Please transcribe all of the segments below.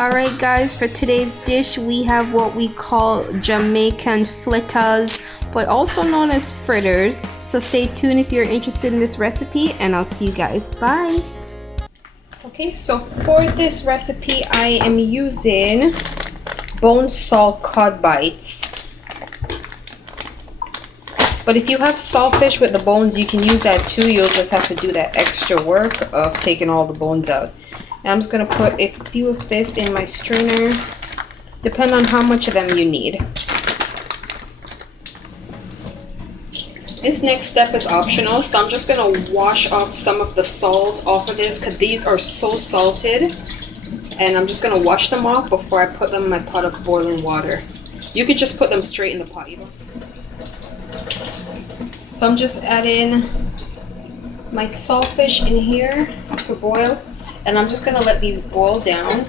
Alright guys, for today's dish we have what we call Jamaican fritters, but also known as fritters. So stay tuned if you're interested in this recipe, and I'll see you guys. Bye! Okay, so for this recipe I am using bone salt cod bites. But if you have saltfish with the bones, you can use that too. You'll just have to do that extra work of taking all the bones out. And I'm just going to put a few of this in my strainer, depending on how much of them you need. This next step is optional, so I'm just going to wash off some of the salt off of this because these are so salted. And I'm just going to wash them off before I put them in my pot of boiling water. You could just put them straight in the pot. So I'm just adding my saltfish in here to boil. And I'm just going to let these boil down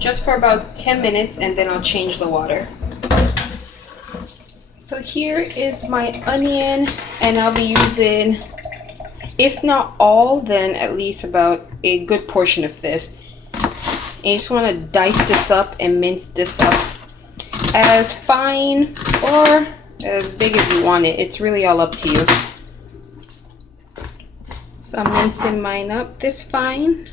just for about 10 minutes, and then I'll change the water. So here is my onion, and I'll be using, if not all, then at least about a good portion of this. And you just want to dice this up and mince this up as fine or as big as you want it. It's really all up to you. So I'm mincing mine up this fine.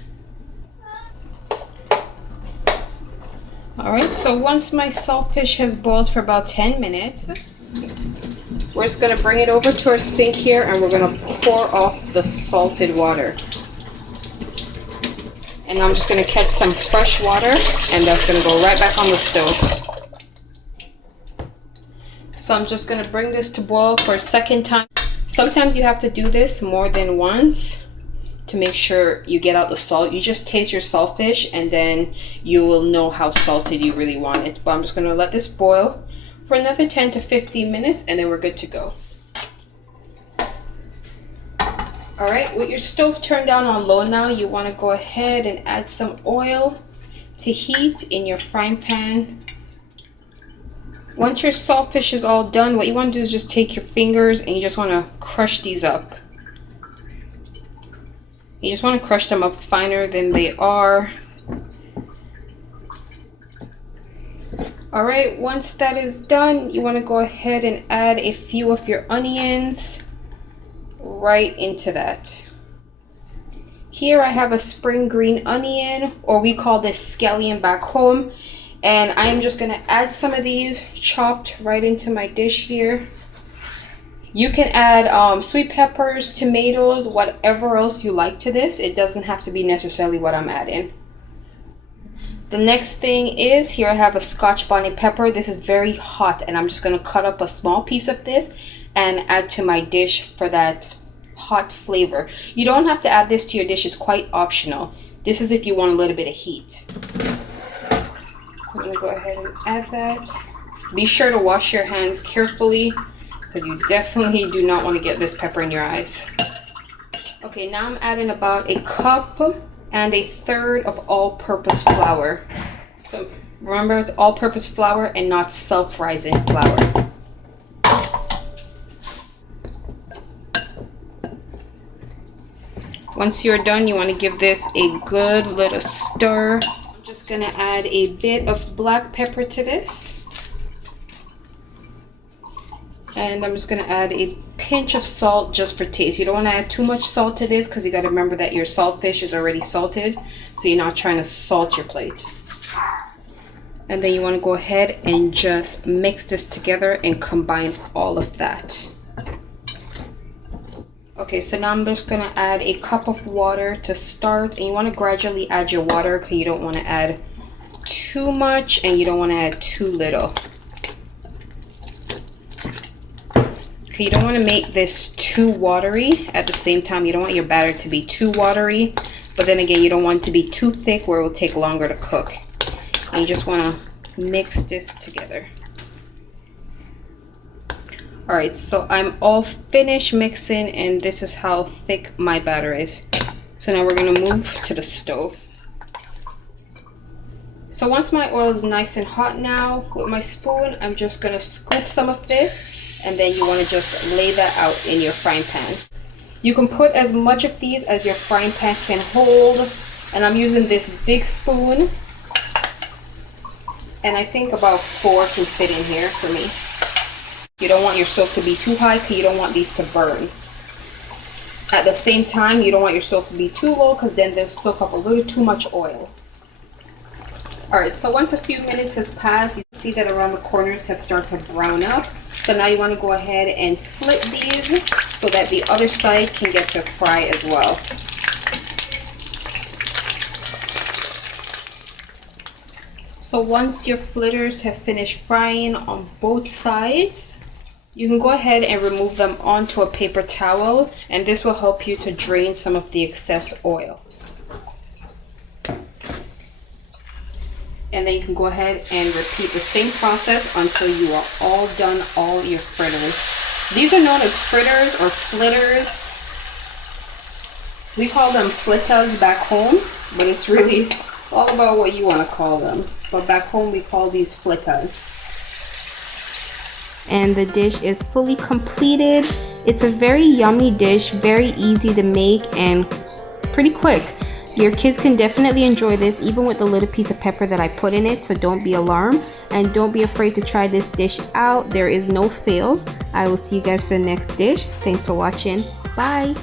Alright, so once my saltfish has boiled for about 10 minutes, we're just going to bring it over to our sink here, and we're going to pour off the salted water. And I'm just going to catch some fresh water, and that's going to go right back on the stove. So I'm just going to bring this to boil for a second time. Sometimes you have to do this more than once to make sure you get out the salt. You just taste your saltfish and then you will know how salted you really want it. But I'm just going to let this boil for another 10 to 15 minutes, and then we're good to go. Alright, with your stove turned down on low now, you want to go ahead and add some oil to heat in your frying pan. Once your saltfish is all done, what you want to do is just take your fingers and you just want to crush these up. You just want to crush them up finer than they are. Alright, once that is done, you want to go ahead and add a few of your onions right into that. Here I have a spring green onion, or we call this scallion back home. And I am just going to add some of these chopped right into my dish here. You can add sweet peppers, tomatoes, whatever else you like to this. It doesn't have to be necessarily what I'm adding. The next thing is, here I have a Scotch bonnet pepper. This is very hot, and I'm just going to cut up a small piece of this and add to my dish for that hot flavor. You don't have to add this to your dish. It's quite optional. This is if you want a little bit of heat. I'm going to go ahead and add that. Be sure to wash your hands carefully because you definitely do not want to get this pepper in your eyes. Okay, now I'm adding about a cup and a third of all-purpose flour. So remember, it's all-purpose flour and not self-rising flour. Once you're done, you want to give this a good little stir. Gonna add a bit of black pepper to this, and I'm just gonna add a pinch of salt just for taste. You don't want to add too much salt to this because you got to remember that your saltfish is already salted, so you're not trying to salt your plate. And then you want to go ahead and just mix this together and combine all of that. Okay, so now I'm just going to add a cup of water to start, and you want to gradually add your water because you don't want to add too much and you don't want to add too little. Okay, you don't want to make this too watery at the same time. You don't want your batter to be too watery, but then again, you don't want it to be too thick where it will take longer to cook. And you just want to mix this together. Alright, so I'm all finished mixing, and this is how thick my batter is. So now we're going to move to the stove. So once my oil is nice and hot now, with my spoon, I'm just going to scoop some of this, and then you want to just lay that out in your frying pan. You can put as much of these as your frying pan can hold. And I'm using this big spoon, and I think about 4 can fit in here for me. You don't want your stove to be too high because you don't want these to burn. At the same time, you don't want your stove to be too low because then they'll soak up a little too much oil. Alright, so once a few minutes has passed, you see that around the corners have started to brown up. So now you want to go ahead and flip these so that the other side can get to fry as well. So once your fritters have finished frying on both sides, you can go ahead and remove them onto a paper towel, and this will help you to drain some of the excess oil. And then you can go ahead and repeat the same process until you are all done all your fritters. These are known as fritters or flitters. We call them fritters back home, but it's really all about what you want to call them. But back home we call these fritters. And the dish is fully completed. It's a very yummy dish, very easy to make and pretty quick. Your kids can definitely enjoy this even with the little piece of pepper that I put in it, so don't be alarmed and don't be afraid to try this dish out. There is no fails. I will see you guys for the next dish. Thanks for watching. Bye.